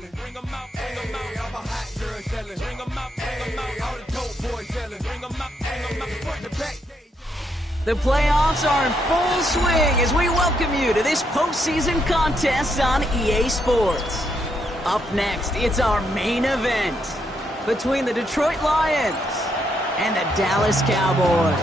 yelling. Bring 'em out, bring 'em out. I'm a hot girl yelling. Bring 'em out, bring 'em out. All the dope boys yelling. Bring 'em out, bring 'em out. Front to back. The playoffs are in full swing as we welcome you to this postseason contest on EA Sports. Up next, it's our main event between the Detroit Lions and the Dallas Cowboys.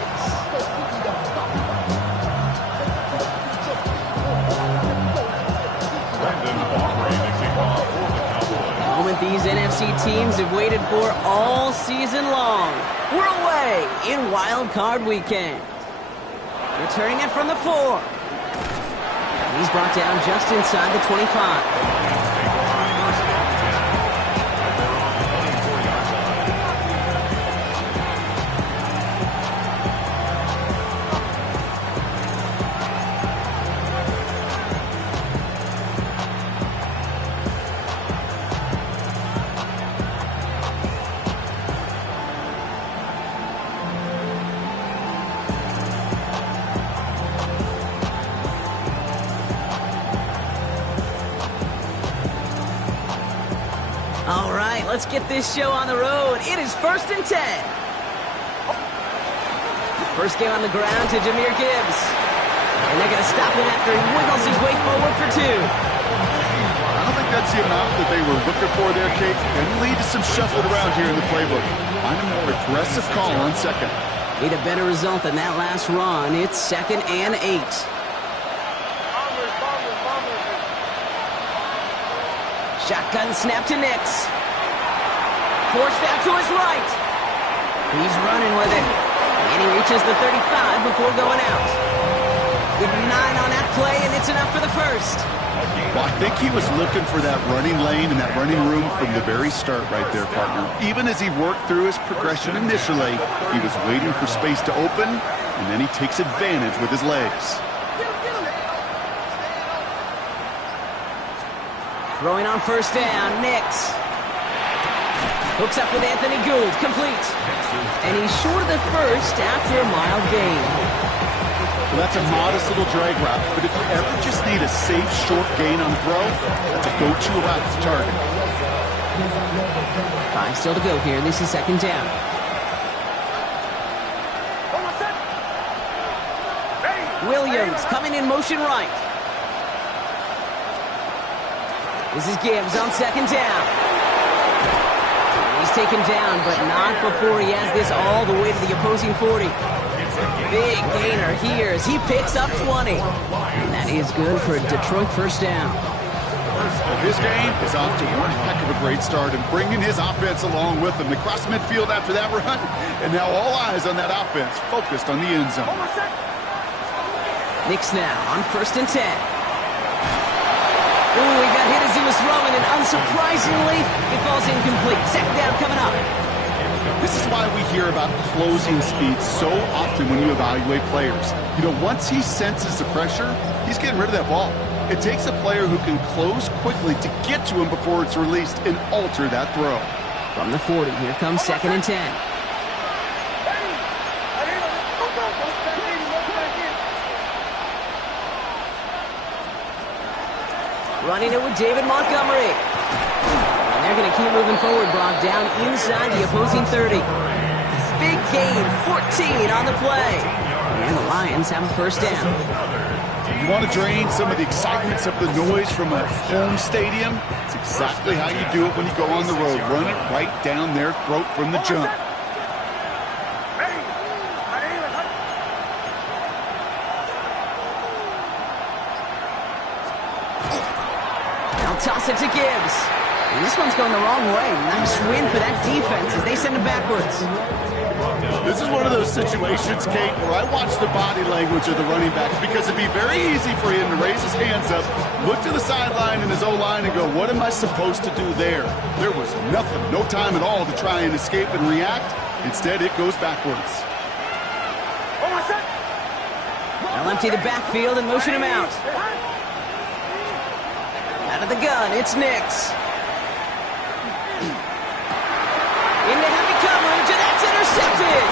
The moment these NFC teams have waited for all season long. We're away in Wild Card Weekend. Returning it from the 4. He's brought down just inside the 25. All right, let's get this show on the road. It is 1st and 10. First game on the ground to Jahmyr Gibbs. And they're going to stop him after he wiggles his way forward for 2. I don't think that's the amount that they were looking for there, Kate. And lead to some shuffled around here in the playbook. Find a more aggressive call on second. Need a better result than that last run. It's 2nd and 8. Shotgun snap to Nix. Forced out to his right. He's running with it. And he reaches the 35 before going out. Good 9 on that play, and it's enough for the first. Well, I think he was looking for that running lane and that running room from the very start right there, partner. Even as he worked through his progression initially, he was waiting for space to open, and then he takes advantage with his legs. Throwing on first down, Nix. Hooks up with Anthony Gould, complete. And he's short of the first after a mild gain. Well, that's a modest little drag route, but if you ever just need a safe, short gain on the throw, that's a go-to route to target. 5 still to go here. This is 2nd down. Williams coming in motion right. This is Gibbs on 2nd down. He's taken down, but not before he has this all the way to the opposing 40. Big gainer here as he picks up 20. And that is good for a Detroit first down. Well, his game is off to one heck of a great start and bringing his offense along with him. They cross midfield after that run, and now all eyes on that offense focused on the end zone. Nix now on 1st and 10. Ooh, he got hit as he was throwing, and unsurprisingly, it falls incomplete. 2nd down coming up. This is why we hear about closing speed so often when you evaluate players. You know, once he senses the pressure, he's getting rid of that ball. It takes a player who can close quickly to get to him before it's released and alter that throw. From the 40, here comes 2nd and 10. Running it with David Montgomery. And they're going to keep moving forward, Brock, down inside the opposing 30. Big gain, 14 on the play. And the Lions have a first down. You want to drain some of the excitement, some of the noise from a home stadium? It's exactly how you do it when you go on the road. Run it right down their throat from the jump. Toss it to Gibbs. And this one's going the wrong way. Nice win for that defense as they send it backwards. This is one of those situations, Kate, where I watch the body language of the running back because it'd be very easy for him to raise his hands up, look to the sideline in his O-line and go, what am I supposed to do there? There was nothing, no time at all to try and escape and react. Instead, it goes backwards. They'll empty the backfield and motion him out. Out of the gun, it's Nix. Into heavy coverage, and that's intercepted.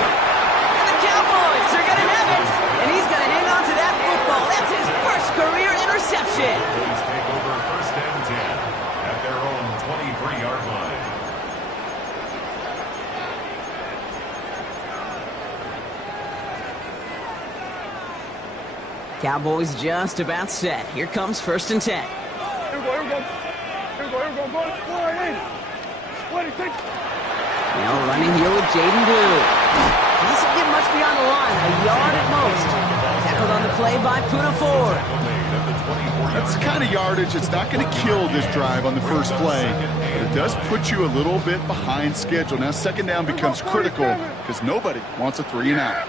And the Cowboys are going to have it. And he's going to hang on to that football. That's his first career interception. Please take over 1st and 10 at their own 20. Cowboys just about set. Here comes 1st and 10. Now running here with Jaden Blue. He doesn't get much beyond the line, a yard at most. Tackled on the play by Poona Ford. That's the kind of yardage that's not going to kill this drive on the first play, but it does put you a little bit behind schedule. Now 2nd down becomes critical because nobody wants a 3 and out.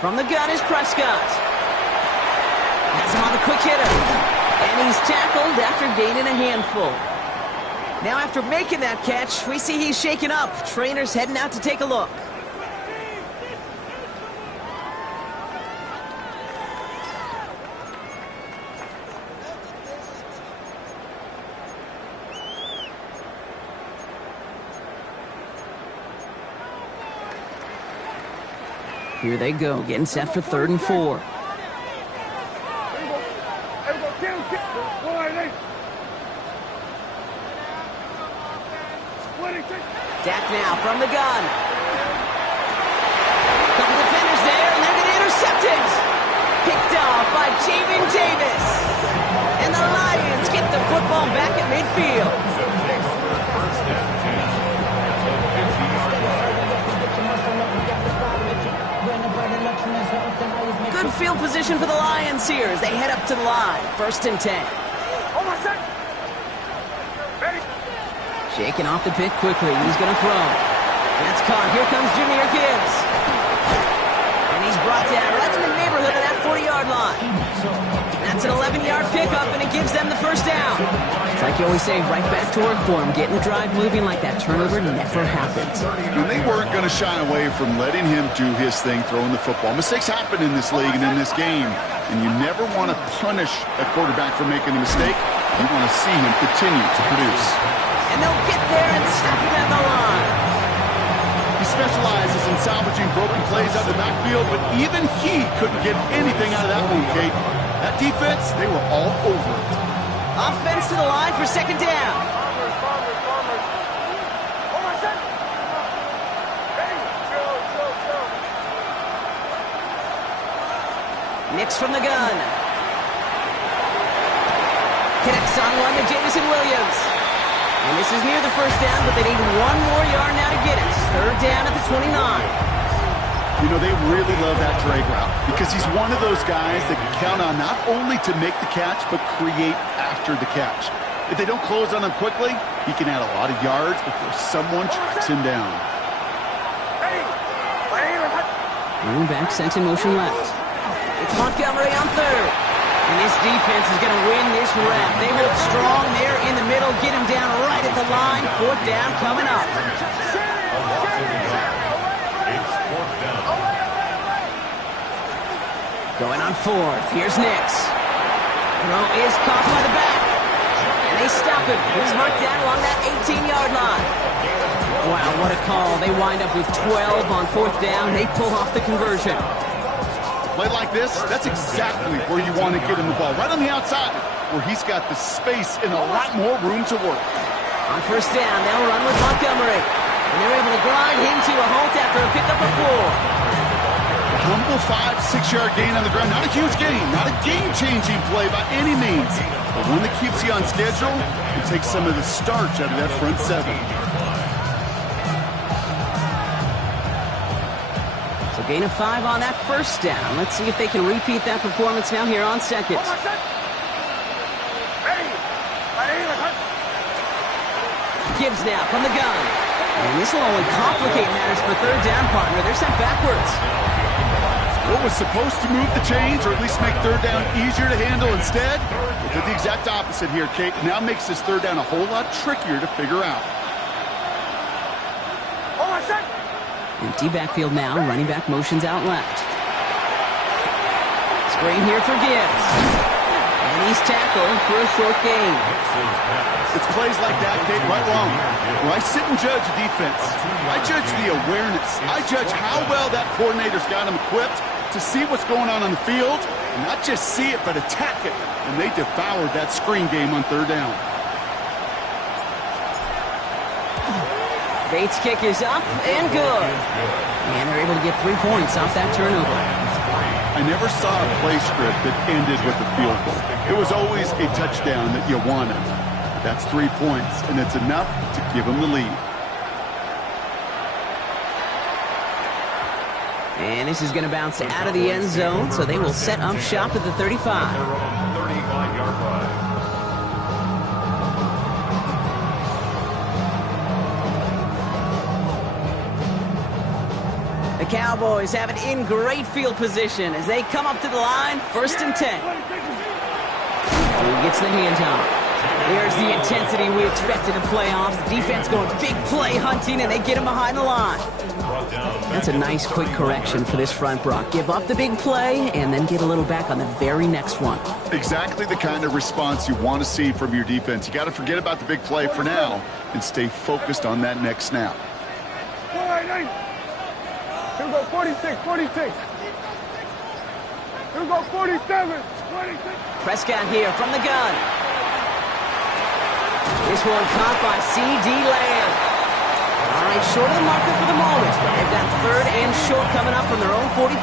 From the gun is Prescott. That's him on the quick hitter. And he's tackled after gaining a handful. Now after making that catch, we see he's shaken up. Trainer's heading out to take a look. Here they go, getting set for 3rd and 4. Dak now from the gun. Couple defenders there, and they're going to intercept it. Picked off by Jamin Davis. And the Lions get the football back at midfield. Good field position for the Lions here as they head up to the line. 1st and 10. Shaking off the pick quickly. He's going to throw. That's caught. Here comes Jahmyr Gibbs. And he's brought down right in the neighborhood of that 40-yard line. That's an 11-yard pickup, and it gives them the 1st down. It's like you always say, right back to work for him. Getting the drive moving like that turnover never happened. And they weren't going to shy away from letting him do his thing, throwing the football. Mistakes happen in this league and in this game, and you never want to punish a quarterback for making a mistake. You want to see him continue to produce. And they'll get there and stop him at the line. He specializes in salvaging broken plays out of the backfield, but even he couldn't get anything out of that one, Kate. That defense, they were all over it. Offense to the line for 2nd down. Nix from the gun. Connects on one to Jameson Williams. And this is near the 1st down, but they need 1 more yard now to get it. 3rd down at the 29. You know, they really love that drag route because he's one of those guys that can count on not only to make the catch, but create after the catch. If they don't close on him quickly, he can add a lot of yards before someone tracks him down. Running back sent in motion left. It's Montgomery on 3rd. And this defense is going to win this rep. They hold strong there in the middle, get him down right at the line. 4th down coming up. Going on 4th. Here's Nix. Throw is caught by the back. And they stop him. He's marked down along that 18-yard line. Wow, what a call. They wind up with 12 on 4th down. They pull off the conversion. Play like this, that's exactly where you want to get him the ball. Right on the outside, where he's got the space and a lot more room to work. On 1st down, they'll run with Montgomery. And they're able to grind him to a halt after a pickup of 4. Humble 5-6-yard gain on the ground. Not a huge gain, not a game-changing play by any means. But one that keeps you on schedule and takes some of the starch out of that front 7. So gain of 5 on that 1st down. Let's see if they can repeat that performance now here on 2nd. Gibbs now from the gun. And this will only complicate matters for 3rd down, partner. They're sent backwards. What was supposed to move the chains, or at least make 3rd down easier to handle instead, it did the exact opposite here, Kate. Now makes this 3rd down a whole lot trickier to figure out. Empty backfield now. Running back motions out left. Screen here for Gibbs. And he's tackled for a short gain. It's plays like that, Kate, right wrong. Where I sit and judge defense. I judge the awareness. I judge how well that coordinator's got him equipped to see what's going on the field. And not just see it, but attack it. And they devoured that screen game on 3rd down. Bates' kick is up and good. And they're able to get 3 points off that turnover. I never saw a play script that ended with a field goal. It was always a touchdown that you wanted. That's 3 points, and it's enough to give them the lead. And this is going to bounce out of the end zone, so they will set up shop at the 35. The Cowboys have it in great field position as they come up to the line, 1st and 10. Who gets the handoff? There's the intensity we expected in playoffs. The defense going big play hunting, and they get him behind the line. That's a nice quick correction for this front, Brock. Give up the big play and then get a little back on the very next one. Exactly the kind of response you want to see from your defense. You got to forget about the big play for now and stay focused on that next snap. Here we go, 46, 46. Here we go, 47, 26. Prescott here from the gun. This one caught by C.D. Lamb. All right, short of the marker for the moment, but they've got 3rd and short coming up from their own 44.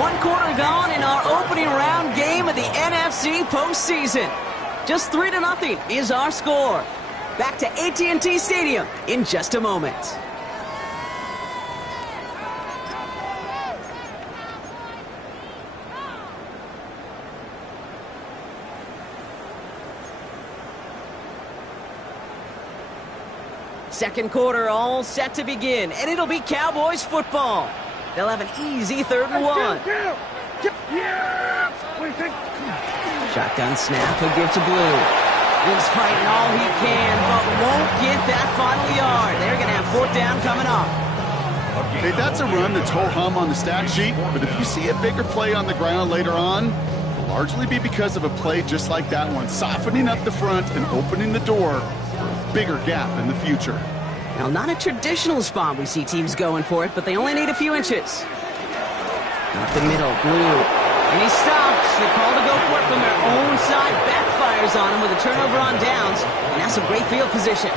1 quarter gone in our opening round game of the NFC postseason. Just 3-0 is our score. Back to AT&T Stadium in just a moment. Second quarter all set to begin, and it'll be Cowboys football. They'll have an easy 3rd and 1. Shotgun snap, he'll give to Blue. He's fighting all he can, but won't get that final yard. They're going to have 4th down coming up. Hey, that's a run that's ho-hum on the stat sheet, but if you see a bigger play on the ground later on, it'll largely be because of a play just like that one, softening up the front and opening the door for a bigger gap in the future. Now, not a traditional spot we see teams going for it, but they only need a few inches. Up the middle, Blue. And he stops. The call to go for it from their own side backfires on him with a turnover on downs. And that's some great field position.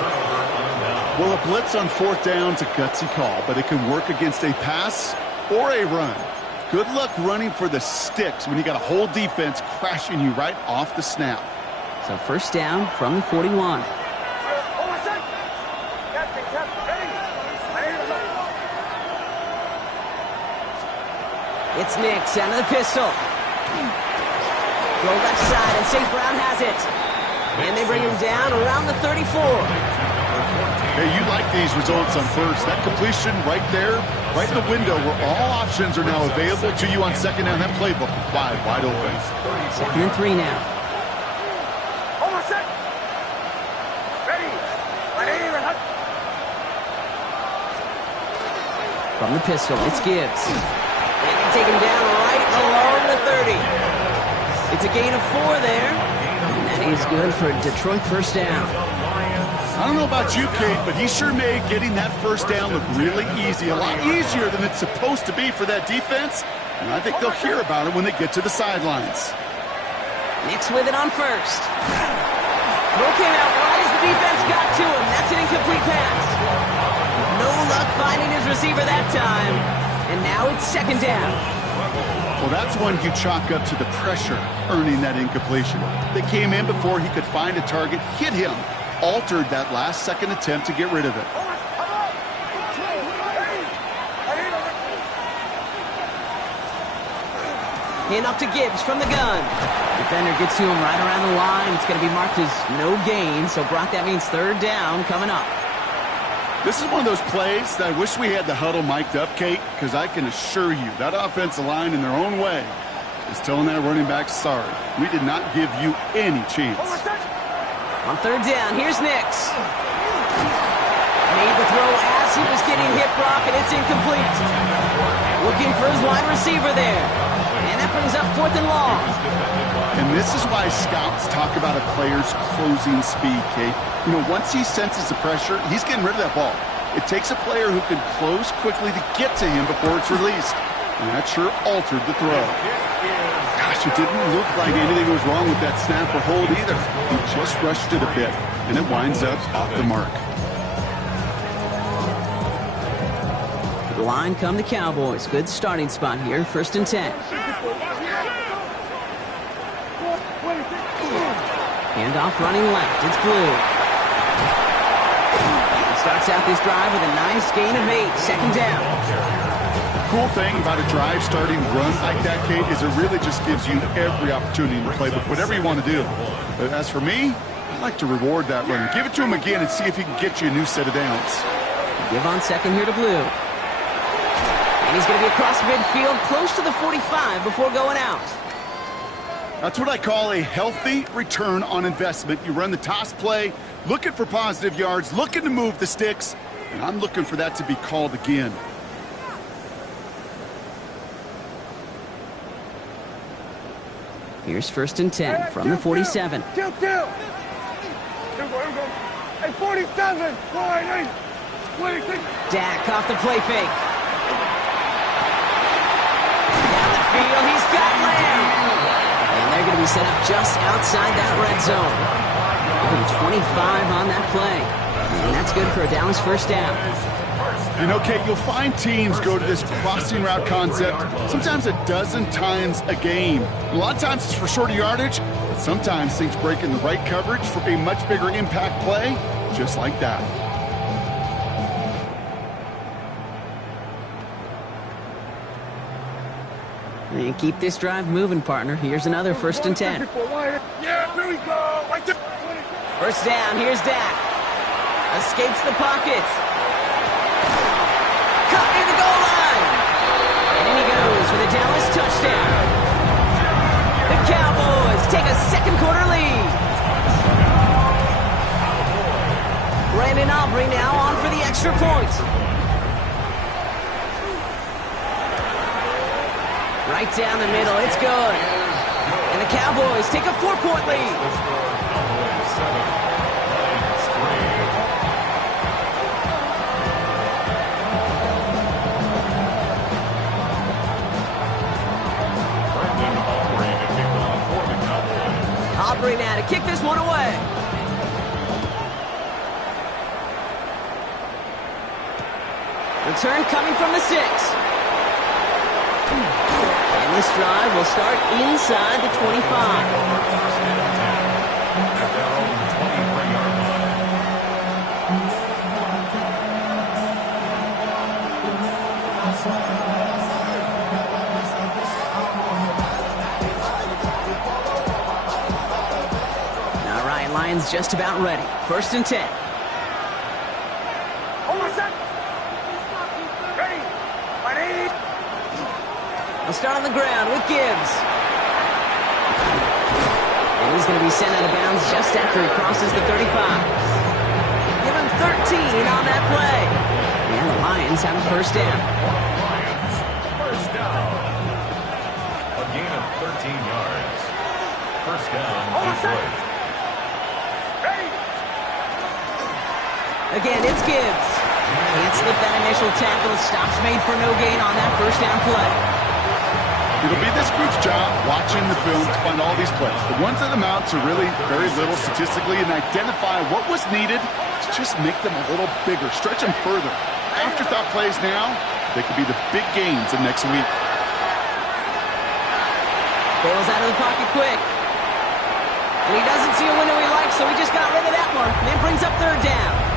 Well, a blitz on 4th down's a gutsy call, but it can work against a pass or a run. Good luck running for the sticks when you got a whole defense crashing you right off the snap. So 1st down from the 41. It's Nix out of the pistol. Go left side, and St. Brown has it. And they bring him down around the 34. Hey, you like these results on 1st. That completion right there, right in the window where all options are now available to you on 2nd down. That playbook wide open. 2nd and 3 now. Almost set. Ready. From the pistol, it's Gibbs. They can take him down right along the 30. It's a gain of 4 there. And that is good for Detroit 1st down. I don't know about you, Kate, but he sure made getting that 1st down look really easy. A lot easier than it's supposed to be for that defense. And I think they'll hear about it when they get to the sidelines. Nix with it on 1st. Throw came out right as the defense got to him. That's an incomplete pass. No luck finding his receiver that time. And now it's 2nd down. Well, that's one you chalk up to the pressure earning that incompletion. They came in before he could find a target, hit him, altered that last-second attempt to get rid of it. Handoff to Gibbs from the gun. Defender gets to him right around the line. It's going to be marked as no gain. So, Brock, that means 3rd down coming up. This is one of those plays that I wish we had the huddle mic'd up, Kate, because I can assure you that offensive line in their own way is telling that running back, sorry, we did not give you any chance. On 3rd down, here's Nix. Made the throw as he was getting hit, Brock, and it's incomplete. Looking for his wide receiver there. And that brings up 4th and long. And this is why scouts talk about a player's closing speed, Kate. You know, once he senses the pressure, he's getting rid of that ball. It takes a player who can close quickly to get to him before it's released. And that sure altered the throw. Gosh, it didn't look like anything was wrong with that snap or hold either. He just rushed it a bit, and it winds up off the mark. line come the Cowboys. Good starting spot here, 1st and 10. Handoff running left. It's Blue. He starts out this drive with a nice gain of 8. 2nd down. Cool thing about a drive starting run like that, Kate, is it really just gives you every opportunity in the playbook, whatever you want to do. But as for me, I like to reward that runner. Give it to him again and see if he can get you a new set of downs. Give on 2nd here to Blue. And he's going to be across midfield, close to the 45 before going out. That's what I call a healthy return on investment. You run the toss play, looking for positive yards, looking to move the sticks, and I'm looking for that to be called again. Here's 1st and 10 from the 47. Here we go. Hey, 47, 48, 26. Dak off the play fake. Down the field, he's got Lamb. And they're going to be set up just outside that red zone. Give him 25 on that play. And that's good for a Dallas 1st down. You know, Kate, you'll find teams go to this crossing route concept sometimes a dozen times a game. A lot of times it's for shorter yardage, but sometimes things break in the right coverage for a much bigger impact play, just like that. And keep this drive moving, partner. Here's another 1st and 10. Yeah, here we go. Right there. 1st down, here's Dak. Escapes the pocket. Caught near the goal line. And in he goes for the Dallas touchdown. The Cowboys take a 2nd quarter lead. Brandon Aubrey now on for the extra point. Right down the middle, it's good. And the Cowboys take a 4-point lead. Aubrey now to kick this one away. Return coming from the 6. And this drive will start inside the 25. All right, Lions just about ready. 1st and 10. Hold on a sec. Ready. My name. They'll start on the ground with Gibbs. And he's going to be sent out of bounds just after he crosses the 35. Give him 13 on that play. And the Lions have a 1st down. Lions, 1st down. A gain of 13 yards. 1st down, Detroit. Ready. Again, it's Gibbs. Can't slip that initial tackle. Stops made for no gain on that 1st down play. It'll be this group's job watching the film to find all these plays. The ones that amount to really very little statistically and identify what was needed to just make them a little bigger, stretch them further. Afterthought plays now, they could be the big gains of next week. Bails out of the pocket quick. And he doesn't see a window he likes, so he just got rid of that one. And then brings up 3rd down.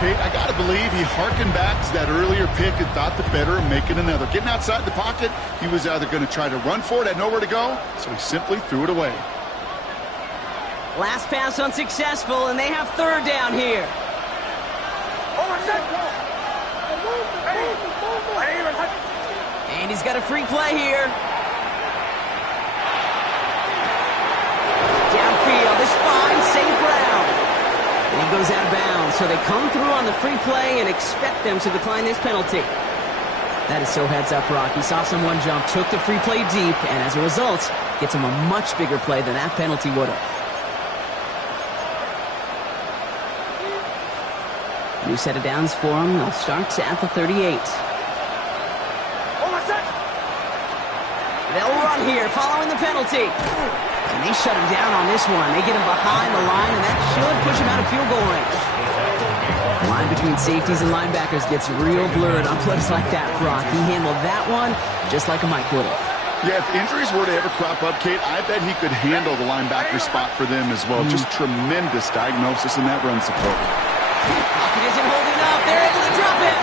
Kate, I got to believe he harkened back to that earlier pick and thought the better of making another. Getting outside the pocket, he was either going to try to run for it, had nowhere to go, so he simply threw it away. Last pass unsuccessful, and they have 3rd down here. Hold on a sec. Ready. My name is. And he's got a free play here. Downfield, this fine St. Brown. And he goes out of bounds, so they come through on the free play and expect them to decline this penalty. That is so heads up, Rock. He saw someone jump, took the free play deep, and as a result, gets him a much bigger play than that penalty would have. New set of downs for him. They'll start at the 38. Hold on a sec. They'll run here following the penalty. And they shut him down on this one. They get him behind the line, and that should push him out of field goal range. The line between safeties and linebackers gets real blurred on plays like that, Brock. He handled that one just like a Mike would have. Yeah, if injuries were to ever crop up, Kate, I bet he could handle the linebacker spot for them as well. Just tremendous diagnosis in that run support. Pocket isn't holding up. They're able to drop it.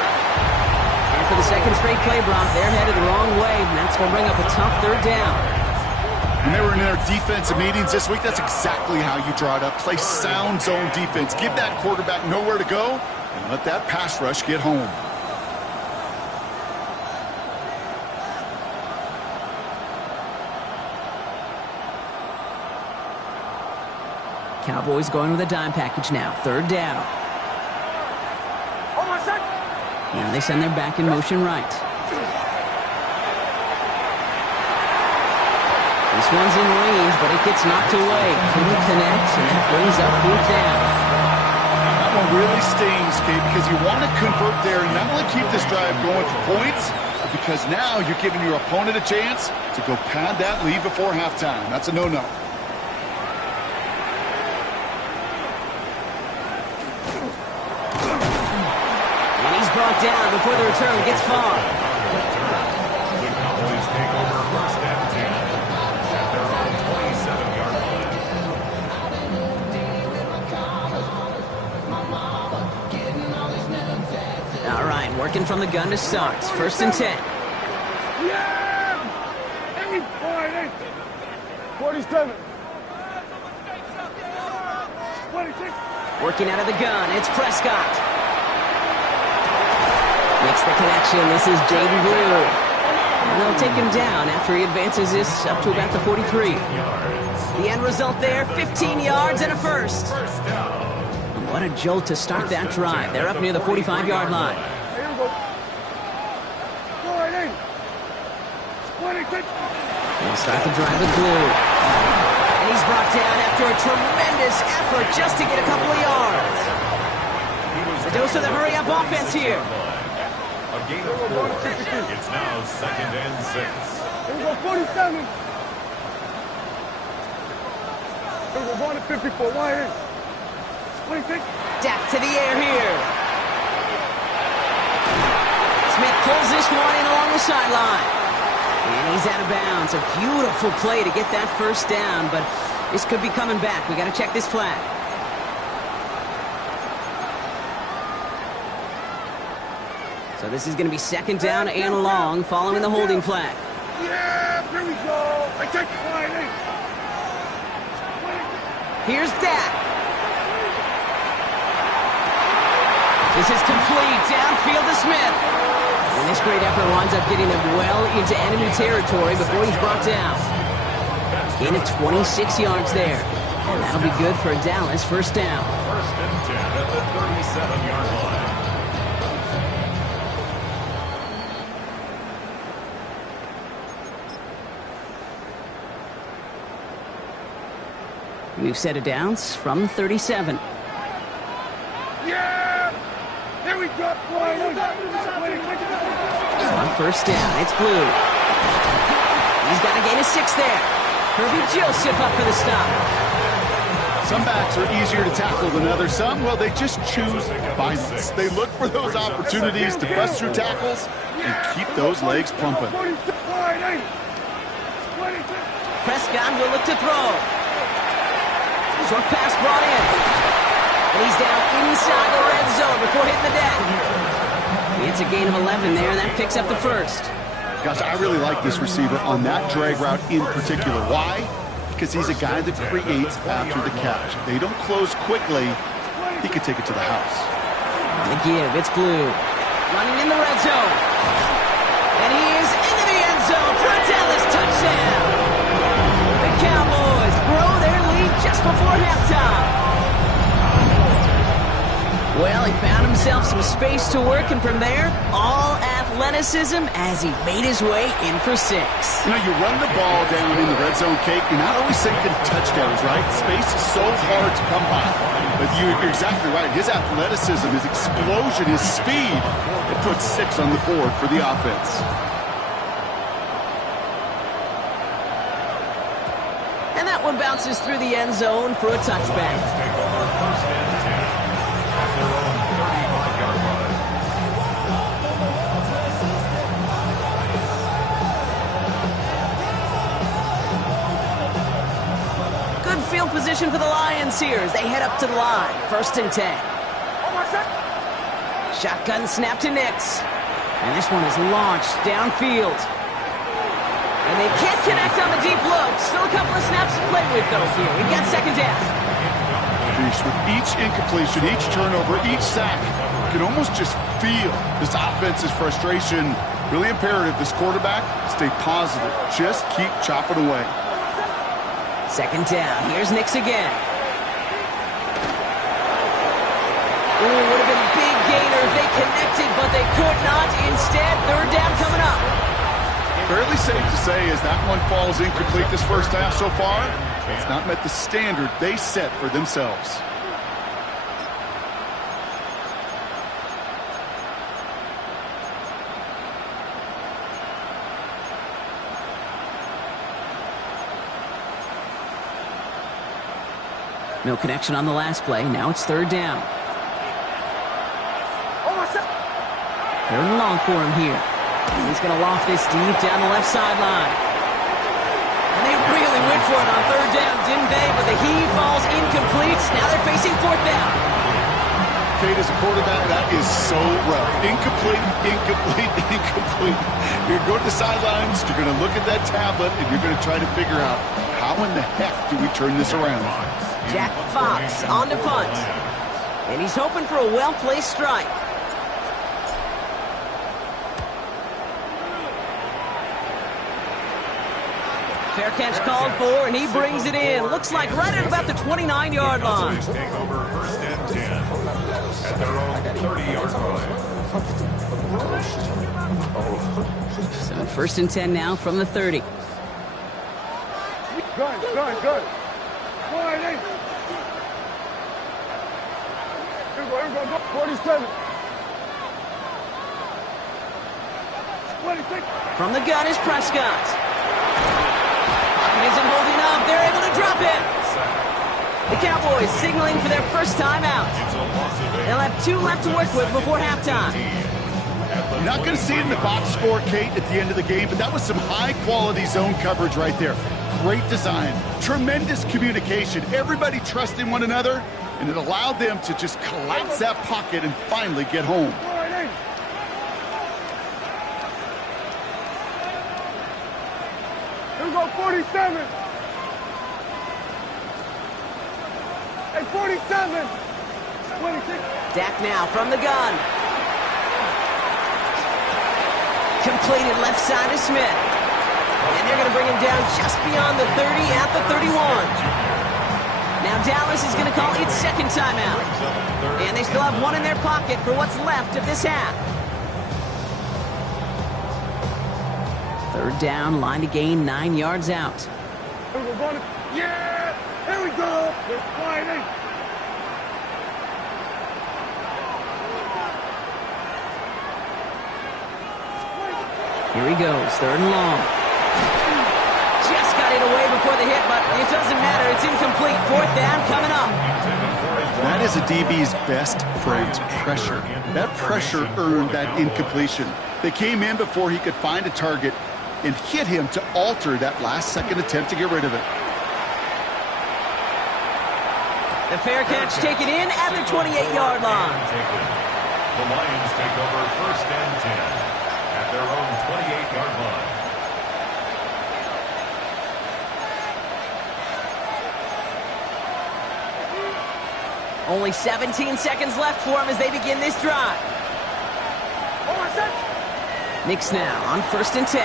And for the second straight play, Brock, they're headed the wrong way, and that's going to bring up a tough third down. When they were in their defensive meetings this week, that's exactly how you draw it up. Play sound zone defense. Give that quarterback nowhere to go, and let that pass rush get home. Cowboys going with a dime package now. Third down. Hold on a sec. Now they send their back in motion right. This one's in range, but it gets knocked away. Couldn't connect, and that brings up fourth down. That one really stings, Kate, because you want to convert there and not only keep this drive going for points, but because now you're giving your opponent a chance to go pad that lead before halftime. That's a no-no. And he's brought down before the return gets far. The Cowboys take over first and 10 at their own 27-yard line. All right, working from the gun to start. First and 10. Yeah! Hey, boy, 47. 26. Working out of the gun, it's Prescott. Makes the connection. This is Jaden Blue. And they'll take him down after he advances this up to about the 43. The end result there, 15 yards and a first. And what a jolt to start that drive. They're up near the 45-yard line. Here we go. 26. They'll start the drive with Blue. And he's brought down after a tremendous effort just to get a couple of yards. The dose of the hurry-up offense here. A gain of 4. It's now second and 6. Here we go, 47. Here we go, 154. Wide in. 26. Dak to the air here. Smith pulls this one in along the sideline. And he's out of bounds. A beautiful play to get that first down, but this could be coming back. We got to check this flag. So this is going to be second down and long following the holding flag. Yeah, here we go. I take the wide in. Here's Dak. This is complete. Downfield to Smith. And this great effort winds up getting them well into enemy territory before he's brought down. Gain of 26 yards there. And that'll be good for Dallas. First down. First and 10 at the 37-yard line. We've set it downs from the 37. Yeah! Here we go. Wide in. On first down, it's Blue. He's got a gain of 6 there. Kirby Joseph up for the stop. Some backs are easier to tackle than others. Some, well, they just choose violence. They look for those opportunities to bust through tackles and keep those legs pumping. Prescott will look to throw. Short pass brought in. And he's down inside the red zone before hitting the deck. It's a gain of 11 there, and that picks up the first. Gosh, I really like this receiver on that drag route in particular. Why? Because he's a guy that creates after the catch. They don't close quickly. He could take it to the house. On the give, it's Blue. Running in the red zone. And he is into the end zone for a Dallas touchdown. The Cowboys grow their lead just before halftime. Well, he found himself some space to work, and from there, all athleticism as he made his way in for 6. You know, you run the ball down in the red zone, Kate, you're not always thinking touchdowns, right? Space is so hard to come by. But you're exactly right. His athleticism, his explosion, his speed, it puts 6 on the board for the offense. And that one bounces through the end zone for a touchback. Take over first and 10 at their own 35. position for the Lions here as they head up to the line. 1st and 10. Shotgun snap to Nix. And this one is launched downfield. And they can't connect on the deep look. Still a couple of snaps to play with, though, here. We've got 2nd down. With each incompletion, each turnover, each sack, you can almost just feel this offense's frustration. Really imperative, this quarterback, stay positive. Just keep chopping away. 2nd down. Here's Nix again. Ooh, would have been a big gainer if they connected, but they could not. Instead, 3rd down coming up. Fairly safe to say as that one falls incomplete this first half so far, it's not met the standard they set for themselves. No connection on the last play. Now it's 3rd down. 3rd and long for him here. He's going to loft this deep down the left sideline. And they really went for it on 3rd down, didn't they? But the heave falls incomplete. Now they're facing 4th down. Kate, as a quarterback, that is so rough. Incomplete, incomplete, incomplete. You're going to the sidelines, you're going to look at that tablet, and you're going to try to figure out how in the heck do we turn this around. Jack Fox on to punt. And he's hoping for a well-placed strike. Fair catch called for, and he brings it in. Looks like right at about the 29-yard line. Take over 1st and 10 at their own 30-yard line. So 1st and 10 now from the 30. Good. 47. 26. From the gun is Prescott. Pocket isn't holding up. They're able to drop it. The Cowboys signaling for their first time out. They'll have 2 left to work with before halftime. You're not going to see it in the box score, Kate, at the end of the game, but that was some high-quality zone coverage right there. Great design, tremendous communication, everybody trusting one another, and it allowed them to just collapse that pocket and finally get home. Here we go, 47. Hey, 47. 26. Dak now from the gun. Completed left side to Smith. And they're going to bring him down just beyond the 30 at the 31. Now Dallas is going to call its 2nd timeout. And they still have 1 in their pocket for what's left of this half. 3rd down, line to gain 9 yards out. Yeah! Here we go! We're fighting! Here he goes, 3rd and long. Just got it away before the hit, but it doesn't matter. It's incomplete. 4th down coming up. That is a DB's best friend, pressure. That pressure earned that incompletion. They came in before he could find a target and hit him to alter that last-second attempt to get rid of it. The fair catch taken in at the 28-yard line. The Lions take over 1st and 10 at their own 28-yard line. Only 17 seconds left for him as they begin this drive. Nix now on 1st and 10.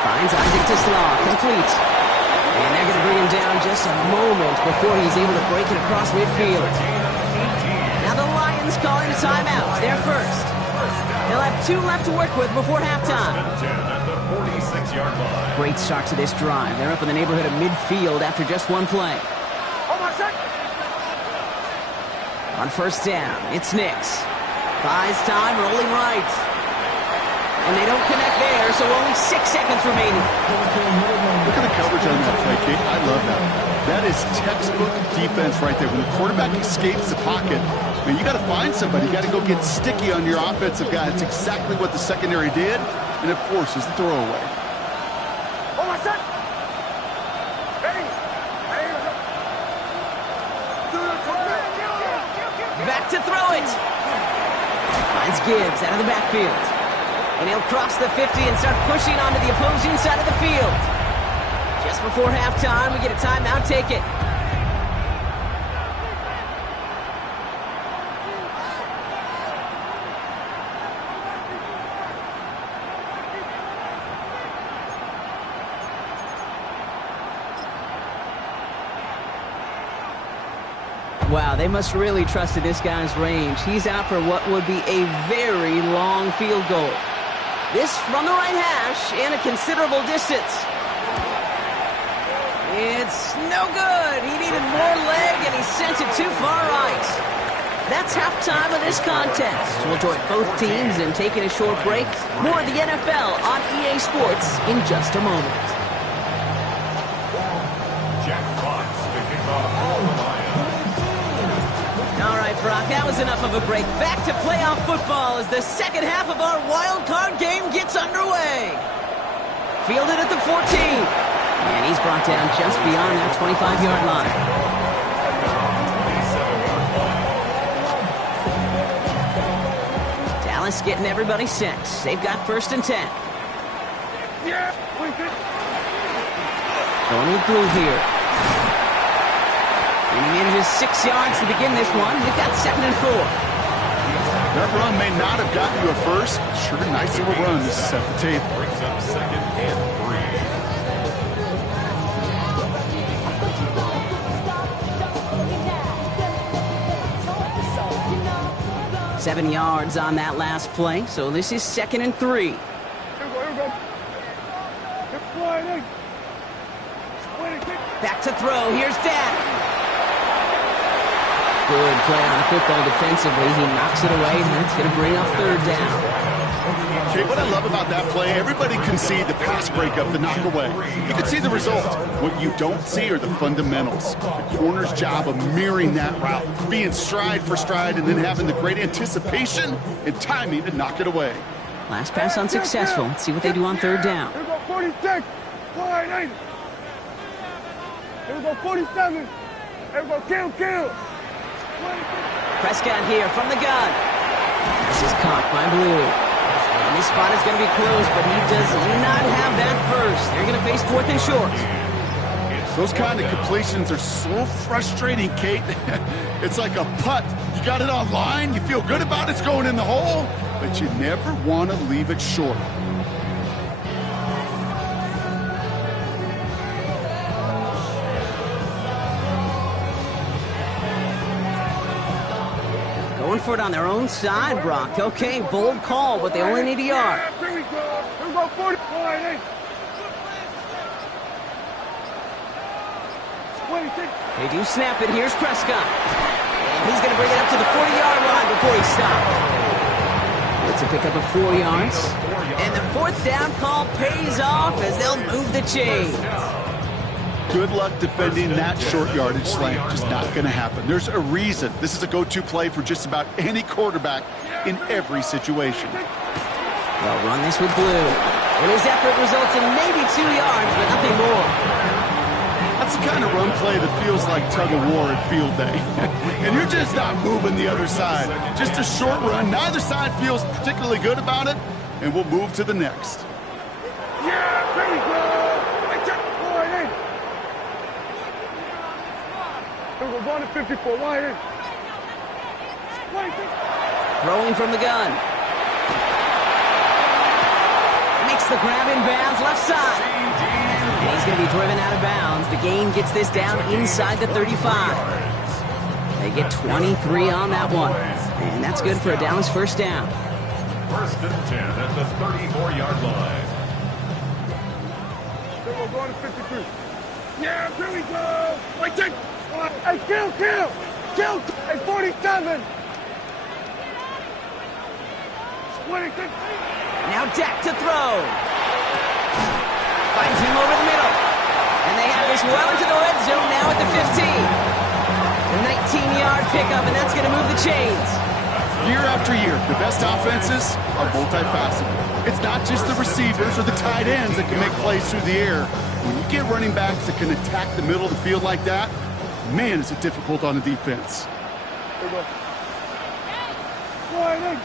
Finds Isaac Tisslaw, complete. And they're going to bring him down just a moment before he's able to break it across midfield. Now the Lions calling a timeout. They're first. They'll have 2 left to work with before halftime. Great start to this drive. They're up in the neighborhood of midfield after just 1 play. On 1st down, it's Nix. Buys time, rolling right. And they don't connect there, so only 6 seconds remaining. Look at the coverage on that play, Kate. I love that. That is textbook defense right there. When the quarterback escapes the pocket, man, you got to find somebody. You got to go get sticky on your offensive guy. It's exactly what the secondary did, and it forces the throwaway. Hey, Gibbs out of the backfield. And he'll cross the 50 and start pushing onto the opposing side of the field. Just before halftime, we get a timeout. Take it. Wow, they must really trusted this guy's range. He's out for what would be a very long field goal. This from the right hash and a considerable distance. It's no good. He needed more leg and he sent it too far right. That's halftime of this contest. We'll join both teams in taking a short break. More of the NFL on EA Sports in just a moment. Jack Fox to kick off for the Lions. All right, Brock, that was enough of a break. Back to playoff football as the second half of our wild card game gets underway. Fielded at the 14. And he's brought down just beyond that 25-yard line. Dallas getting everybody set. They've got 1st and 10. Going with blue here. And he manages 6 yards to begin this one. We've got 2nd and 4. That run may not have gotten you a first. Sure, nice little run to set the table. Brings up 2nd and 3. 7 yards on that last play, so this is 2nd and 3. Here we go. Back to throw. Here's Dak. Good play on the football defensively. He knocks it away, and that's going to bring up 3rd down. Okay, what I love about that play, everybody can see the pass breakup, the knockaway. You can see the result. What you don't see are the fundamentals. The corner's job of mirroring that route, being stride for stride, and then having the great anticipation and timing to knock it away. Last pass unsuccessful. Let's see what they do on 3rd down. Here we go, 46. Wide 8. Here we go, 47. Here we go, kill. Prescott here from the gun. This is caught by Blue. And this spot is going to be close, but he does not have that first. They're going to face 4th and short. Those kind of completions are so frustrating, Kate. It's like a putt. You got it on line, you feel good about it's going in the hole, but you never want to leave it short. Going for it on their own side, Brock. Okay, bold call, but they only need a yard. Here we go. Here we go, 40. Wide 8. 26. They do snap it. Here's Prescott. And he's going to bring it up to the 40-yard line before he stops. It's a pickup of 4 yards. And the 4th down call pays off as they'll move the chains. Good luck defending that short yardage slant. Just not going to happen. There's a reason. This is a go-to play for just about any quarterback in every situation. They'll run this with Blue. And his effort results in maybe 2 yards, but nothing more. That's the kind of run play that feels like tug-of-war at field day. And you're just not moving the other side. Just a short run. Neither side feels particularly good about it, and we'll move to the next. Yeah, here we go. Wide 8. Here we go, going to 54. Wide 8. Throwing from the gun. Makes the grab in bounds, left side. And he's going to be driven out of bounds. The gain gets this down inside the 35. They get 23 on that one. And that's good for a Dallas 1st down. 1st and 10 at the 34-yard line. Here we go, going to 53. Yeah, here we go. Wait, take. Hey, kill. Hey, 47. 26. Now Dak to throw. Finds him over the middle. And they have this well into the red zone now at the 15. A 19-yard pickup, and that's going to move the chains. Year after year, the best offenses are multifaceted. It's not just the receivers or the tight ends that can make plays through the air. When you get running backs that can attack the middle of the field like that, man, is it difficult on the defense. Here we go. Wide 8.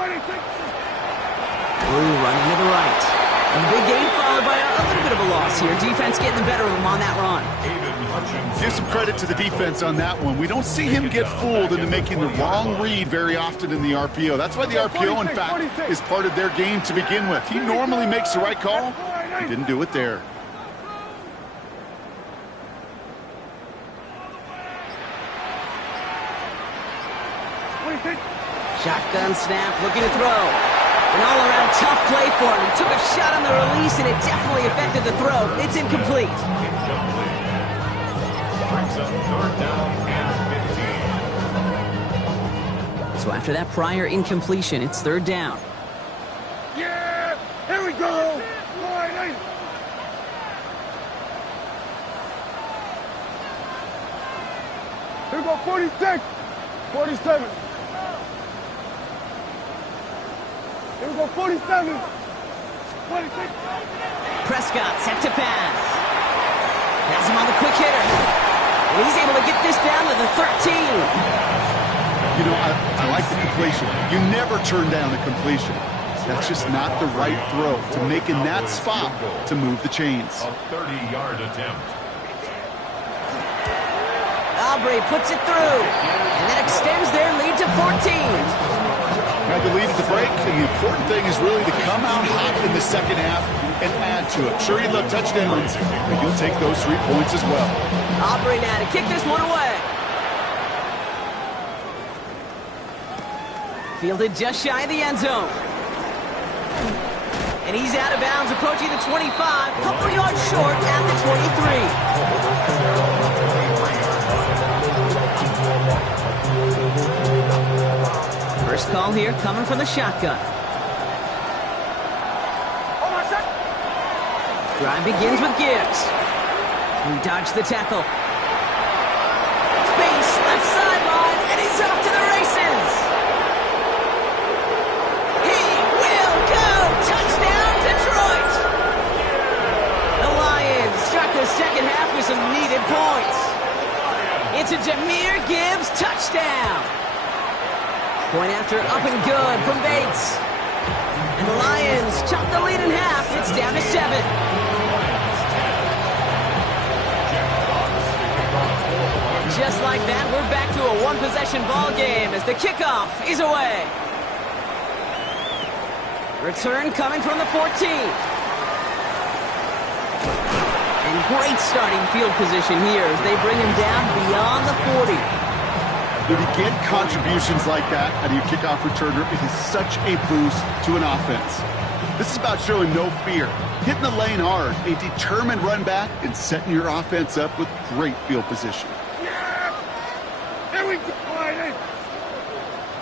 Blue running to the right. And the big gain followed by a little bit of a loss here. Defense getting the better of him on that run. Give some credit to the defense on that one. We don't see him get fooled into making the wrong read very often in the RPO. That's why the RPO, in fact, is part of their game to begin with. He normally makes the right call. He didn't do it there. Shotgun snap, looking to throw. An all-around tough play for him. He took a shot on the release, and it definitely affected the throw. It's incomplete. Brings up third down and 15. So after that prior incompletion, it's third down. Yeah! Here we go! Line 8! Here we go, 46! 47! Here we go, 47! 26! Prescott set to pass. Has him on the quick hitter. And he's able to get this down to the 13. You know, I like the completion. You never turn down a completion. That's just not the right throw to make in that spot to move the chains. A 30-yard attempt. Aubrey puts it through. And that extends their lead to 14. Had the lead at the break, and the important thing is really to come out hot in the second half and add to it. Sure, you love touchdowns, but you'll take those 3 points as well. Aubrey now to kick this one away. Fielded just shy of the end zone. And he's out of bounds, approaching the 25, a couple yards short at the 23. First call here coming from the shotgun. Drive begins with Gibbs. He dodged the tackle. Space, left sideline, and he's off to the races. He will go. Touchdown, Detroit. The Lions start the second half with some needed points. It's a Jahmyr Gibbs touchdown. Point after up and good from Bates. And the Lions chop the lead in half. It's down to 7. And just like that, we're back to a one-possession ball game as the kickoff is away. Return coming from the 14. And great starting field position here as they bring him down beyond the 40. When you get contributions like that out of your kickoff returner, it is such a boost to an offense. This is about showing no fear, hitting the lane hard, a determined run back, and setting your offense up with great field position. Yeah! Here we go!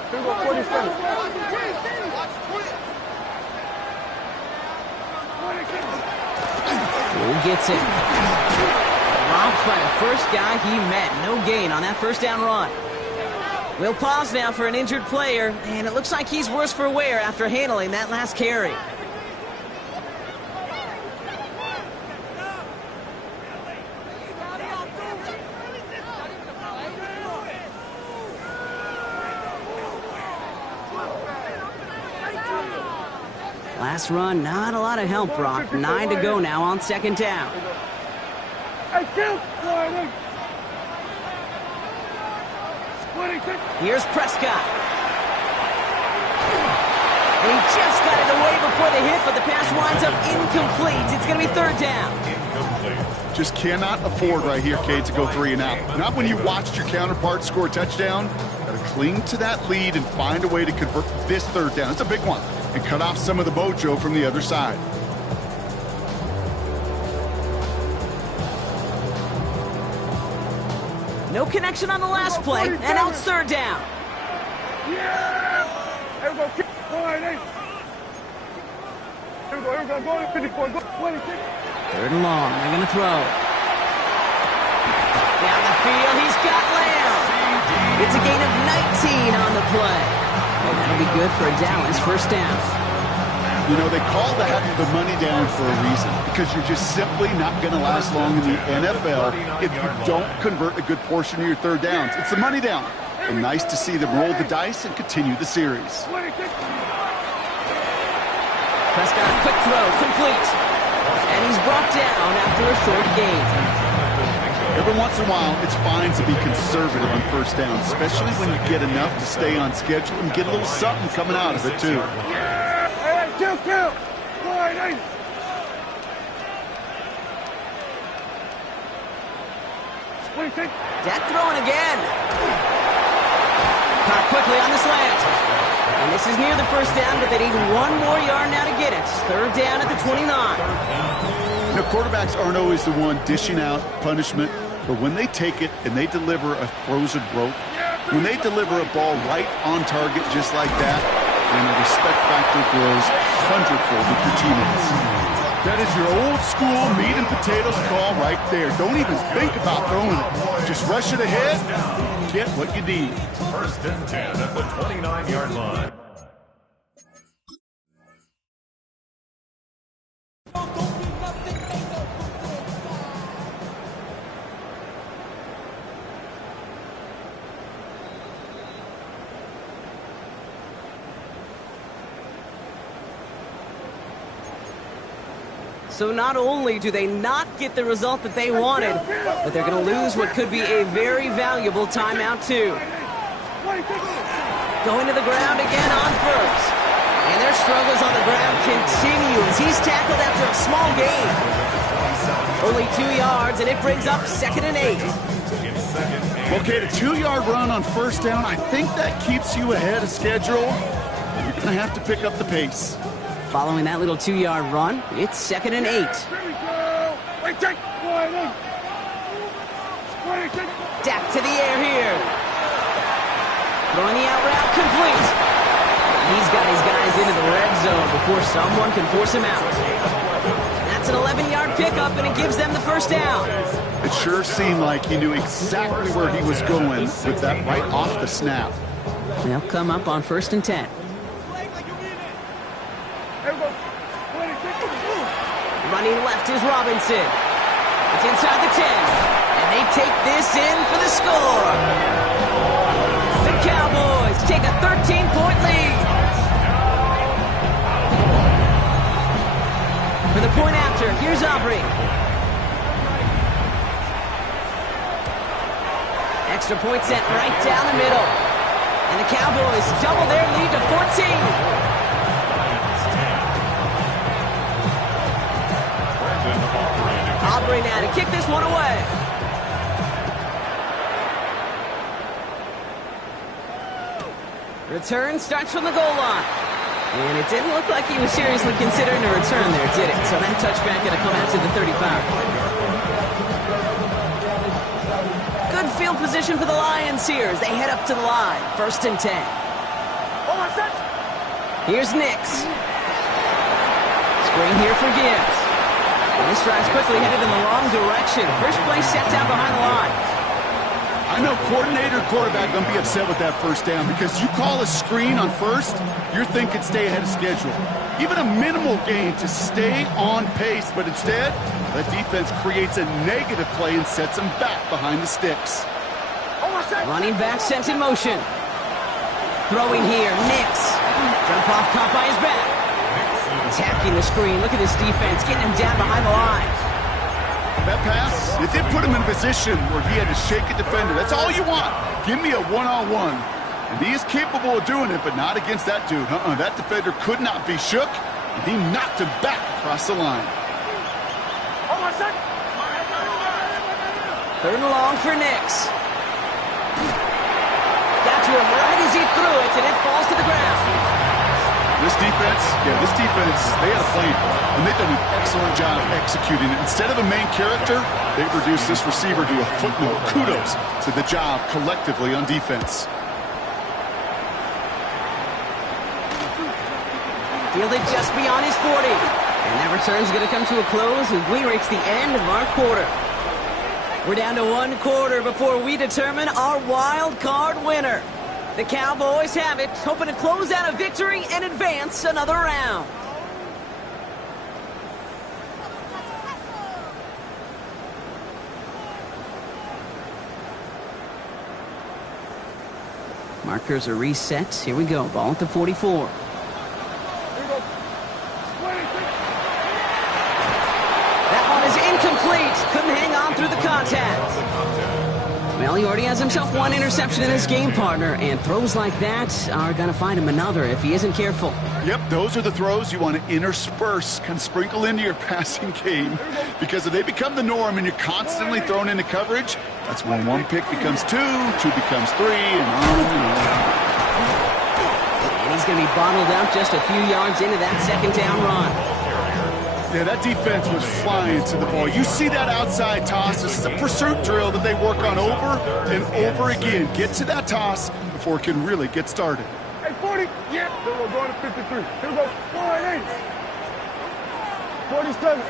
Here we go, 47. Who gets it? Dropped by the first guy he met. No gain on that first down run. We'll pause now for an injured player, and it looks like he's worse for wear after handling that last carry. Last run, not a lot of help, Brock. 9 to go now on second down. Hey, kill! Here's Prescott. And he just got it away before the hit, but the pass winds up incomplete. It's going to be third down. Incomplete. Just cannot afford right here, Cade, to go 3 and out. Not when you watched your counterpart score a touchdown. Got to cling to that lead and find a way to convert this third down. It's a big one. And cut off some of the mojo from the other side. No connection on the last play, and now it's third down. Yeah! Here we go, kick. Line 8. Here we go, go to 54, go 26. Third and long, they're going to throw. Down the field, he's got Lamb. It's a gain of 19 on the play. And that'll be good for a Dallas first down. You know, they call that the money down for a reason, because you're just simply not going to last long in the NFL if you don't convert a good portion of your third downs. It's the money down. And nice to see them roll the dice and continue the series. 26. Prescott, quick throw, complete. And he's brought down after a short gain. Every once in a while, it's fine to be conservative on first down, especially when you get enough to stay on schedule and get a little something coming out of it, too. Hey, kill. Wide. Dak throwing again. Caught quickly on the slant. And this is near the first down, but they need one more yard now to get it. Third down at the 29. You know, quarterbacks aren't always the one dishing out punishment, but when they take it and they deliver a frozen rope, when they deliver a ball right on target just like that, then the respect factor grows hundredfold with your teammates. That is your old school meat and potatoes call right there. Don't even think about throwing it. Just rush it ahead, get what you need. First and 10 at the 29-yard line. So not only do they not get the result that they wanted, but they're going to lose what could be a very valuable timeout too. Going to the ground again on first. And their struggles on the ground continue as he's tackled after a small gain. Only 2 yards, and it brings up 2nd and 8. Okay, the 2-yard run on first down, I think that keeps you ahead of schedule. You're going to have to pick up the pace. Following that little 2-yard run, it's 2nd and 8. Dak to the air here. Throwing the out route complete. He's got his guys into the red zone before someone can force him out. That's an 11-yard pickup, and it gives them the first down. It sure seemed like he knew exactly where he was going with that right off the snap. They'll come up on 1st and 10. Running left is Robinson. It's inside the 10. And they take this in for the score. The Cowboys take a 13-point lead. For the point after, here's Aubrey. Extra point set right down the middle. And the Cowboys double their lead to 14. Aubrey now to kick this one away. Return starts from the goal line. And it didn't look like he was seriously considering a return there, did it? So that touchback going to come out to the 35. Good field position for the Lions here as they head up to the line. 1st and 10. Here's Nix. Screen here for Gibbs. And this drive's quickly headed in the wrong direction. First play set down behind the line. I know coordinator quarterback going to be upset with that first down because you call a screen on first, you're thinking stay ahead of schedule. Even a minimal gain to stay on pace, but instead, the defense creates a negative play and sets him back behind the sticks. Running back sent in motion. Throwing here, Nix. Jump off caught by his back. Attacking the screen. Look at this defense getting him down behind the line. That pass, it did put him in a position where he had to shake a defender. That's all you want. Give me a one-on-one. And he is capable of doing it, but not against that dude. That defender could not be shook, and he knocked him back across the line. 3rd and long for Nix. Got to him right as he threw it, and it falls to the ground. This defense, they had a plan, and they've done an excellent job executing it. Instead of a main character, they've reduced this receiver to a footnote. Kudos to the job collectively on defense. Fielded just beyond his 40. And that return's going to come to a close as we reach the end of our quarter. We're down to 1 quarter before we determine our wild card winner. The Cowboys have it, hoping to close out a victory and advance another round. Markers are reset. Here we go. Ball at the 44. contact. Well, he already has himself one interception in his game, partner, and throws like that are going to find him another if he isn't careful. Yep, those are the throws you want to intersperse, kind of sprinkle into your passing game, because if they become the norm and you're constantly thrown into coverage, that's when one pick becomes two becomes three, and on and on. And he's going to be bottled up just a few yards into that second down run. Yeah, that defense was flying to the ball. You see that outside toss. This is a pursuit drill that they work on over and over again. Get to that toss before it can really get started. Hey, 40. Yeah. Here we go, going to 53. Here we go. 48. 47.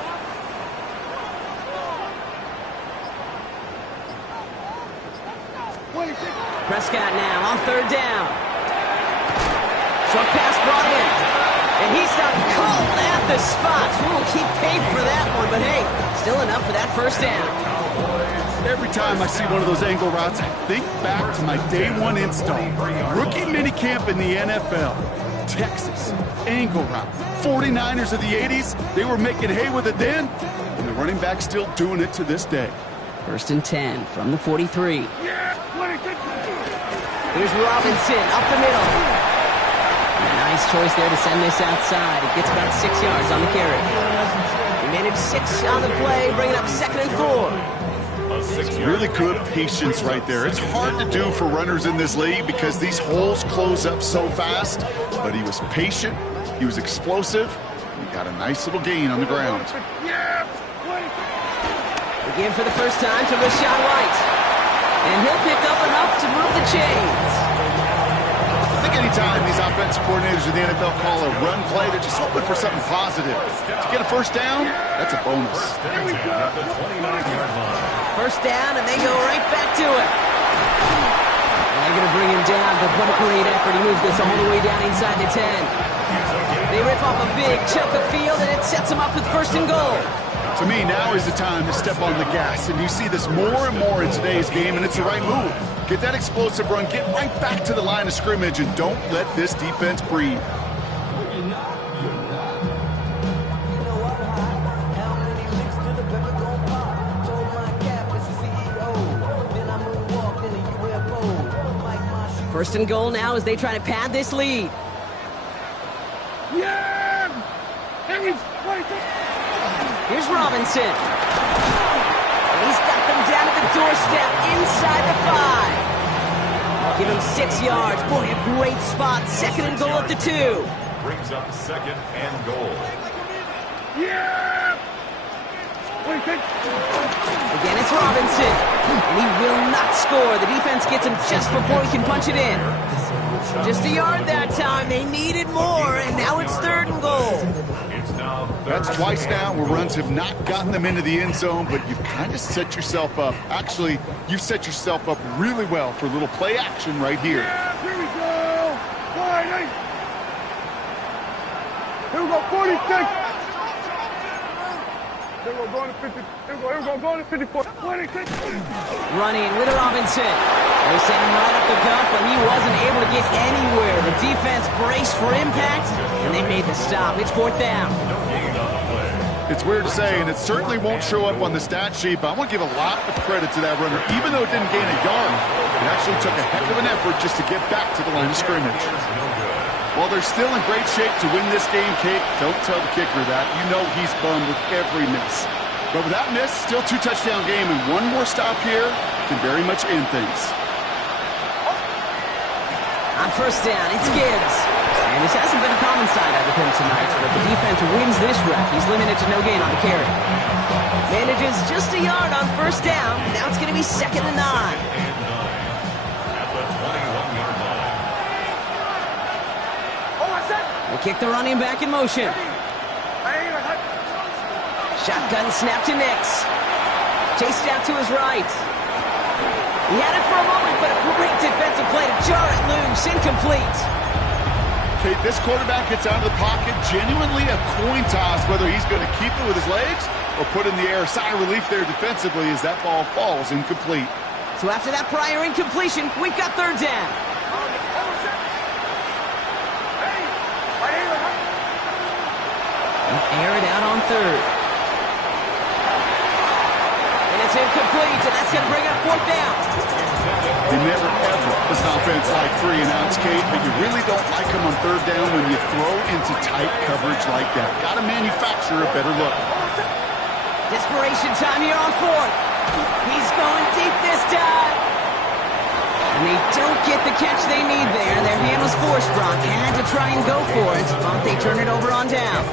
Prescott now on third down. Short pass brought in. And he's done cold at the spot. Ooh, he paid for that one, but hey, still enough for that first down. Every time I see one of those angle routes, I think back to my day one install. Rookie minicamp in the NFL. Texas, angle route. 49ers of the 80s, they were making hay with it then, and the running back's still doing it to this day. 1st and 10 from the 43. Yeah. 26. Here's Robinson up the middle. Nice choice there to send this outside. It gets about 6 yards on the carry. He managed 6 on the play, bringing up 2nd and 4. Really good patience right there. It's hard to do for runners in this league because these holes close up so fast, but he was patient, he was explosive, and he got a nice little gain on the ground. Yeah. Again for the first time to Rachaad White. And he'll pick up enough to move the chains. I think anytime these offensive coordinators in the NFL call a run play, they're just hoping for something positive. To get a first down, that's a bonus. Here we go. First down, and they go right back to it. And they're going to bring him down, but what a great effort. He moves this all the way down inside the 10. They rip off a big chunk of field, and it sets them up with 1st and goal. To me, now is the time to step on the gas, and you see this more and more in today's game, and it's the right move. Get that explosive run, get right back to the line of scrimmage, and don't let this defense breathe. First and goal now as they try to pad this lead. Yeah. Here's Robinson. And he's got them down at the doorstep inside the 5. Give him 6 yards. Boy, a great spot. 2nd and goal at the 2. Brings up 2nd and goal. Yeah. Again, it's Robinson. And he will not score. The defense gets him just before he can punch it in. Just a yard that time. They needed more, and now it's 3rd and goal. That's twice now where runs have not gotten them into the end zone, but you've kind of set yourself up. Actually, you've set yourself up really well for a little play action right here. Yeah, here we go. 48. Here we go, 46. Here we go, going to 50. Here we go, going to 54. 26. Running with Robinson. They sent him right up the gut, but he wasn't able to get anywhere. The defense braced for impact, and they made the stop. It's 4th down. It's weird to say, and it certainly won't show up on the stat sheet, but I want to give a lot of credit to that runner. Even though it didn't gain a yard, it actually took a heck of an effort just to get back to the line of scrimmage. While they're still in great shape to win this game, Kate, don't tell the kicker that. You know he's bummed with every miss. But with that miss, still 2-touchdown game, and one more stop here can very much end things. On first down, it's Gibbs. And this hasn't been a common side out of him tonight, but the defense wins this rep. He's limited to no gain on the carry. Manages just a yard on first down. Now it's going to be 2nd and 9. They kick the running back in motion. Shotgun snap to Nix. Chased out to his right. He had it for a moment, but a great defensive play to jar it loose. Incomplete. Kate, this quarterback gets out of the pocket, genuinely a coin toss whether he's going to keep it with his legs or put in the air. Sigh of relief there defensively as that ball falls incomplete. So after that prior incompletion, we've got 3rd down. And air it out on 3rd. And it's incomplete. incomplete, and that's going to bring up fourth down. You never, ever, as an offense, like 3 and outs, Kate, but you really don't like them on third down when you throw into tight coverage like that. Got to manufacture a better look. Desperation time here on fourth. He's going deep this time. And they don't get the catch they need there. Their hand was forced, Brock. Had to try and go for it, but they turn it over on downs.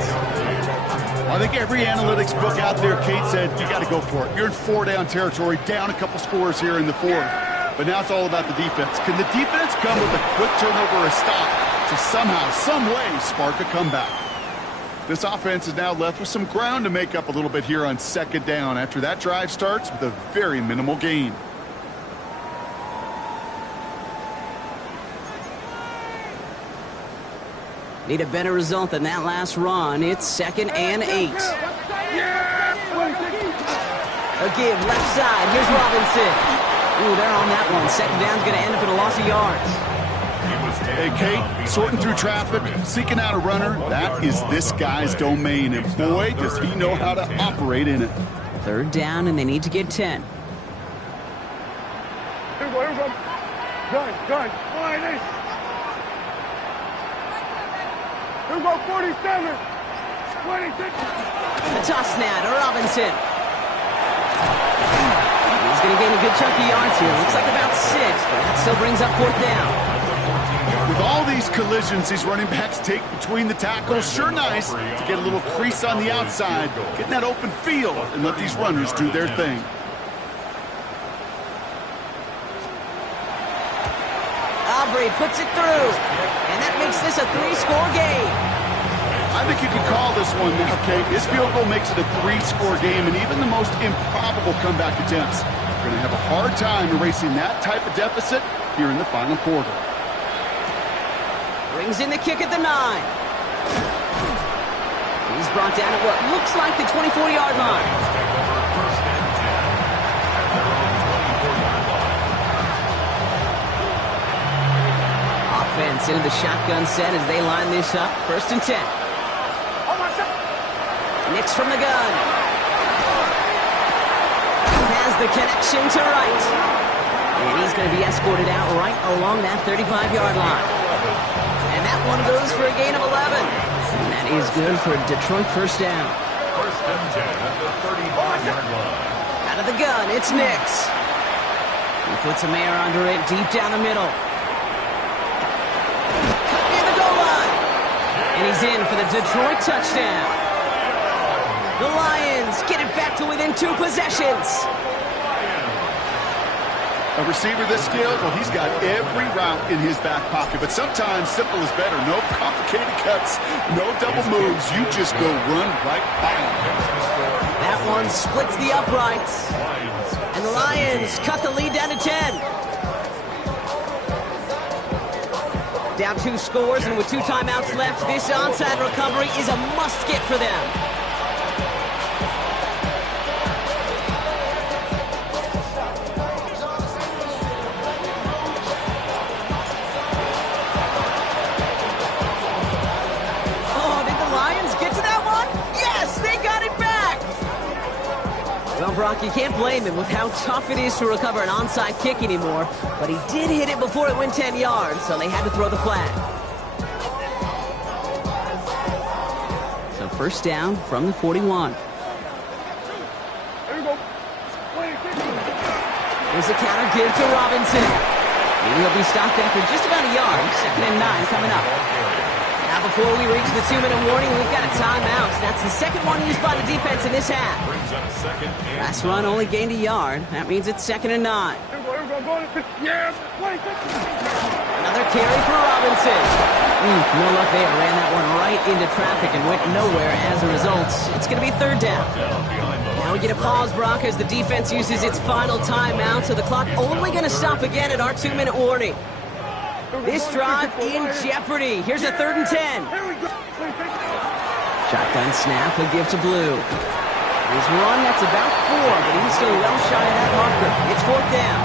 I think every analytics book out there, Kate, said you got to go for it. You're in 4-down territory, down a couple scores here in the fourth. But now it's all about the defense. Can the defense come with a quick turnover or a stop to somehow, some way, spark a comeback? This offense is now left with some ground to make up a little bit here on second down after that drive starts with a very minimal gain. Need a better result than that last run. It's 2nd and 8. A give, left side. Here's Robinson. Ooh, they're on that one. Second down's going to end up in a loss of yards. Hey, Kate, sorting through traffic, seeking out a runner, that is this guy's domain. And boy, does he know how to operate in it. Third down, and they need to get 10. Here we go. Gun. Line eight. Here we go, 47. 26. The toss now to Robinson. He's going to gain a good chunk of yards here. Looks like about 6, but that still brings up fourth down. With all these collisions these running backs take between the tackles, sure nice to get a little crease on the outside, get in that open field, and let these runners do their thing. Aubrey puts it through, and that makes this a 3-score game. I think you can call this one now, Kate. This field goal makes it a 3-score game, and even the most improbable comeback attempts are going to have a hard time erasing that type of deficit here in the final quarter. Brings in the kick at the 9. He's brought down at what looks like the 24-yard line. Offense into the shotgun set as they line this up. 1st and 10. Nix from the gun. Has the connection to Wright. And he's going to be escorted out right along that 35-yard line. And that one goes for a gain of 11. And that is good for Detroit first down. 1st and 10 at the 35-yard line. Out of the gun, it's Nix. He puts a mare under it deep down the middle. Cut near the goal line. And he's in for the Detroit touchdown. The Lions get it back to within 2 possessions. A receiver this skilled, well, he's got every route in his back pocket. But sometimes simple is better. No complicated cuts, no double moves. You just go run right by him. That one splits the uprights. And the Lions cut the lead down to 10. Down 2 scores, and with 2 timeouts left, this onside recovery is a must-get for them. Brock, you can't blame him with how tough it is to recover an onside kick anymore, but he did hit it before it went 10 yards, so they had to throw the flag. So first down from the 41. Here we go. There's a counter give to Robinson. Maybe he'll be stopped after just about a yard. 2nd and 9 coming up. Now before we reach the 2-minute warning, we've got a timeout. That's the second one used by the defense in this half. Last run only gained a yard. That means it's 2nd and 9. Another carry for Robinson. No luck there. Ran that one right into traffic and went nowhere as a result. It's going to be 3rd down. Now we get a pause, Brock, as the defense uses its final timeout, so the clock only going to stop again at our 2-minute warning. This drive in jeopardy. Here's a 3rd and 10. Shotgun snap, a give to Blue. He's run, that's about 4, but he's still well shy of that marker. It's 4th down.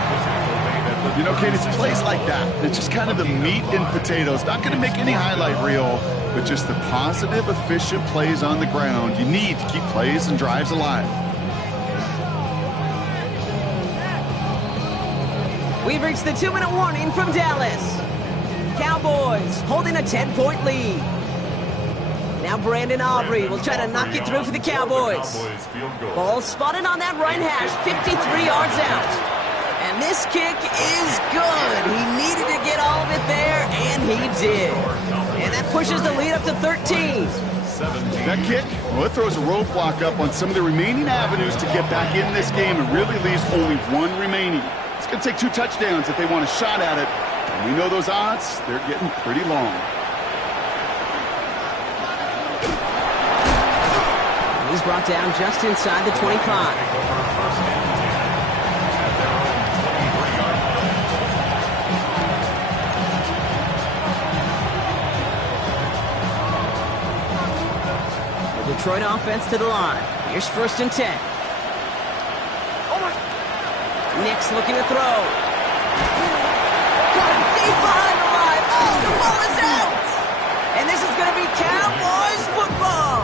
You know, Kate, it's plays like that. It's just kind of the meat and potatoes. Not going to make any highlight reel, but just the positive, efficient plays on the ground. You need to keep plays and drives alive. We've reached the 2-minute warning from Dallas. Cowboys holding a 10-point lead. Now Brandon Aubrey will try to knock it through for the Cowboys. Ball spotted on that right hash, 53 yards out. And this kick is good. He needed to get all of it there, and he did. And that pushes the lead up to 13. That kick, well, it throws a roadblock up on some of the remaining avenues to get back in this game and really leaves only one remaining. It's going to take 2 touchdowns if they want a shot at it. And we know those odds, they're getting pretty long. And he's brought down just inside the 25. Detroit offense to the line. Here's 1st and 10. Nix looking to throw. Caught him deep behind the line. Oh, the ball is out! And this is going to be Cowboys football.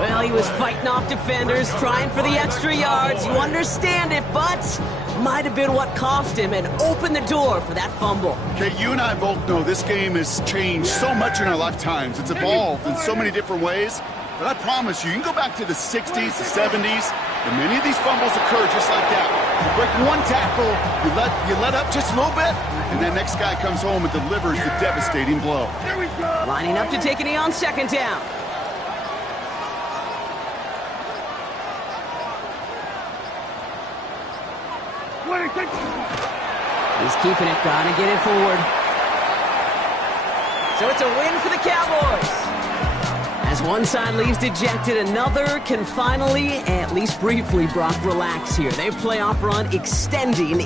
Well, he was fighting off defenders, trying for the extra yards. You understand it, but might have been what cost him and opened the door for that fumble. Okay, you and I both know this game has changed so much in our lifetimes. It's evolved in so many different ways. But I promise you can go back to the 60s, the 70s, and many of these fumbles occur just like that. You break one tackle, you let up just a little bit, and that next guy comes home and delivers the devastating blow. Lining up to take a knee on 2nd down. He's keeping it, gotta get it forward. So it's a win for the Cowboys. As one side leaves dejected, another can finally, at least briefly, Brock, relax here. Their playoff run extending in